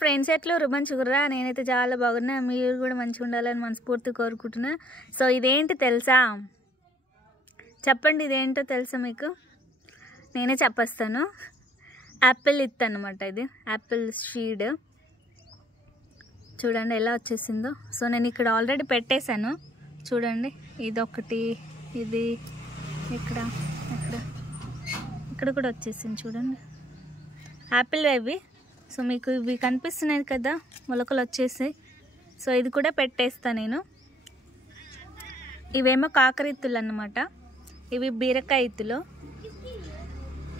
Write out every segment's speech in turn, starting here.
Friends ఎట్లా మంచిగుర్రా? నేనైతే చాలా బాగున్నా, మీరు కూడా మంచిగా ఉండాలని మనస్ఫూర్తి కోరుకుంటున్నా. సో ఇదేంటి తెలుసా? చెప్పండి, ఇదేంటో తెలుసా మీకు? నేనే చెప్పేస్తాను. యాపిల్ ఇత్ అనమాట. ఇది యాపిల్ షీడ్ చూడండి ఎలా వచ్చేసిందో. సో నేను ఇక్కడ ఆల్రెడీ పెట్టేశాను చూడండి. ఇదొకటి, ఇది ఇక్కడ ఇక్కడ కూడా వచ్చేసింది చూడండి, యాపిల్ అవి. సో మీకు ఇవి కనిపిస్తున్నాయి కదా, మొలకలు వచ్చేసాయి. సో ఇది కూడా పెట్టేస్తా నేను. ఇవేమో కాకర ఇత్తులు అన్నమాట, ఇవి బీరకాయ ఇత్తులు.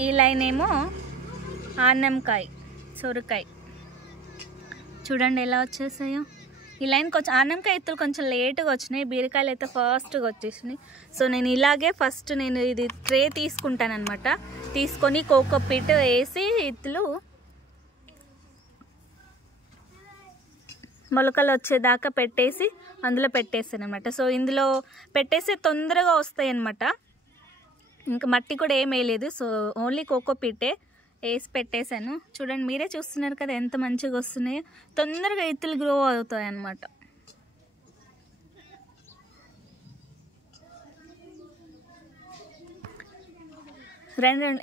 ఈ లైన్ ఏమో ఆనంకాయ, సొరకాయ. చూడండి ఎలా వచ్చేసాయో. ఈ లైన్ కొంచెం ఆనంకాయ ఇత్తులు కొంచెం లేటుగా వచ్చినాయి, బీరకాయలు అయితే ఫాస్ట్గా వచ్చేసినాయి. సో నేను ఇలాగే ఫస్ట్ నేను ఇది ట్రే తీసుకుంటాను అనమాట. తీసుకొని కోకోపీట్ వేసి ఇత్తులు మొలకలు వచ్చేదాకా పెట్టేసి అందులో పెట్టేస్తాను అనమాట. సో ఇందులో పెట్టేసి తొందరగా వస్తాయి అన్నమాట. ఇంకా మట్టి కూడా ఏం వేయలేదు, సో ఓన్లీ కోకోపీటే వేసి పెట్టేశాను. చూడండి, మీరే చూస్తున్నారు కదా ఎంత మంచిగా వస్తున్నాయో. తొందరగా ఇత్తులు గ్రో అవుతాయి అన్నమాట.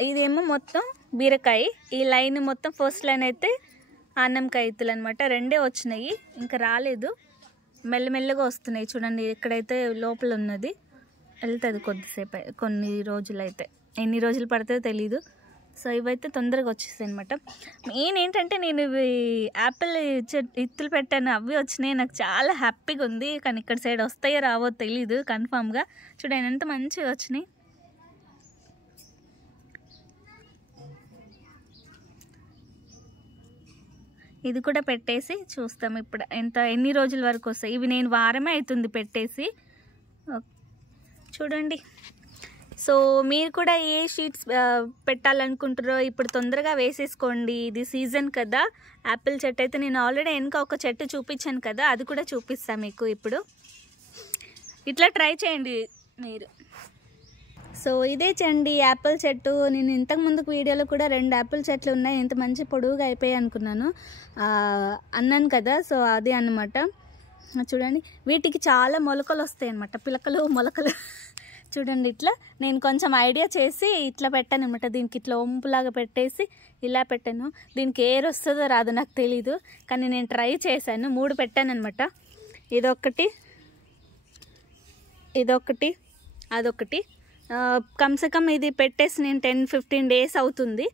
ఇదేమో మొత్తం బీరకాయ, ఈ లైన్ మొత్తం ఫస్ట్ లైన్ అయితే ఆనంకాయ ఇత్తులు అనమాట. రెండే వచ్చినాయి, ఇంకా రాలేదు, మెల్లమెల్లగా వస్తున్నాయి. చూడండి ఇక్కడైతే లోపల ఉన్నది, వెళ్తుంది కొద్దిసేపు, కొన్ని రోజులైతే. ఎన్ని రోజులు పడుతుందో తెలీదు. సో ఇవైతే తొందరగా వచ్చేస్తాయి అనమాట. మెయిన్ ఏంటంటే నేను ఇవి యాపిల్ ఇత్తులు పెట్టాను, అవి వచ్చినాయి. నాకు చాలా హ్యాపీగా ఉంది. కానీ ఇక్కడ సైడ్ వస్తాయో రావో తెలీదు కన్ఫామ్గా. చూడండి ఎంత మంచిగా వచ్చినాయి. ఇది కూడా పెట్టేసి చూస్తాం ఇప్పుడు ఎన్ని రోజుల వరకు వస్తాయి. ఇవి నేను వారమే అవుతుంది పెట్టేసి. చూడండి, సో మీరు కూడా ఏ షీట్స్ పెట్టాలనుకుంటారో ఇప్పుడు తొందరగా వేసేసుకోండి. ఇది సీజన్ కదా. యాపిల్ చెట్టు అయితే నేను ఆల్రెడీ వెనక ఒక చెట్టు చూపించాను కదా, అది కూడా చూపిస్తాను మీకు ఇప్పుడు. ఇట్లా ట్రై చేయండి మీరు. సో ఇదే చండి యాపిల్ చెట్టు. నేను ఇంతకు ముందుకు వీడియోలో కూడా 2 యాపిల్ చెట్లు ఉన్నాయి, ఇంత మంచి పొడుగుగా అయిపోయాయి అనుకున్నాను, అన్నాను కదా. సో అదే అన్నమాట. చూడండి వీటికి చాలా మొలకలు వస్తాయి అన్నమాట, పిలకలు మొలకలు. చూడండి ఇట్లా నేను కొంచెం ఐడియా చేసి ఇట్లా పెట్టాను అనమాట. దీనికి ఇట్లా ఒంపులాగా పెట్టేసి ఇలా పెట్టాను. దీనికి ఏర్ వస్తుందో రాదో నాకు తెలీదు, కానీ నేను ట్రై చేశాను. 3 పెట్టాను అనమాట. ఇదొకటి, ఇదొకటి, అదొకటి. కమ్సే కమ్ ఇది పెట్టేసి నేను 10-15 డేస్ అవుతుంది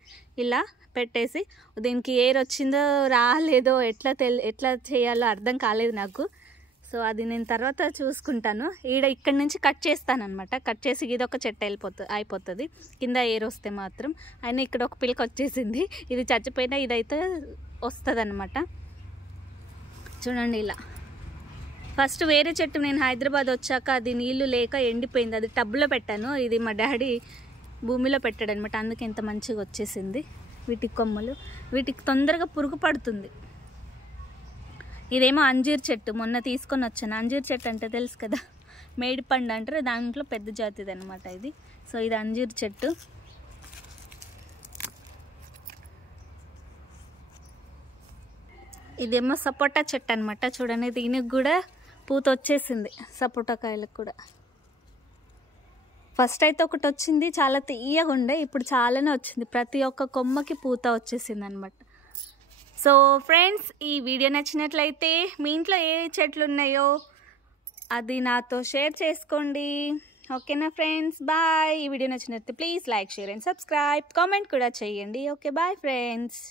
ఇలా పెట్టేసి. దీనికి ఏర్ వచ్చిందో రాలేదో ఎట్లా చేయాలో అర్థం కాలేదు నాకు. సో అది నేను తర్వాత చూసుకుంటాను. ఇక్కడి నుంచి కట్ చేస్తాను అనమాట. కట్ చేసి ఇదొక చెట్టు అయిపోతుంది కింద ఏర్ వస్తే మాత్రం. అయినా ఇక్కడ ఒక పిలక వచ్చేసింది, ఇది చచ్చిపోయినా ఇదైతే వస్తుంది అనమాట. చూడండి ఇలా. ఫస్ట్ వేరే చెట్టు నేను హైదరాబాద్ వచ్చాక అది నీళ్లు లేక ఎండిపోయింది, అది టబ్లో పెట్టాను. ఇది మా డాడీ భూమిలో పెట్టాడు అనమాట, అందుకే ఇంత మంచిగా వచ్చేసింది. వీటికి కొమ్మలు, వీటికి తొందరగా పురుగు పడుతుంది. ఇదేమో అంజీర్ చెట్టు, మొన్న తీసుకొని వచ్చాను. అంజీర్ చెట్టు అంటే తెలుసు కదా, మేడి పండు అంటారు, దాంట్లో పెద్ద జాతిది అనమాట ఇది. సో ఇది అంజీర్ చెట్టు. ఇదేమో సపోటా చెట్టు అనమాట. చూడండి దీనికి కూడా పూత వచ్చేసింది, సపోటా కాయలకు కూడా. ఫస్ట్ అయితే ఒకటి వచ్చింది, చాలా తీయగా ఉండే, ఇప్పుడు చాలానే వచ్చింది. ప్రతి ఒక్క కొమ్మకి పూత వచ్చేసింది అనమాట. సో ఫ్రెండ్స్, ఈ వీడియో నచ్చినట్లయితే మీ ఇంట్లో ఏ చెట్లు ఉన్నాయో అది నాతో షేర్ చేసుకోండి. ఓకేనా ఫ్రెండ్స్, బాయ్. ఈ వీడియో నచ్చినట్లయితే please like, share and subscribe. Comment కూడా చేయండి. Okay, bye friends.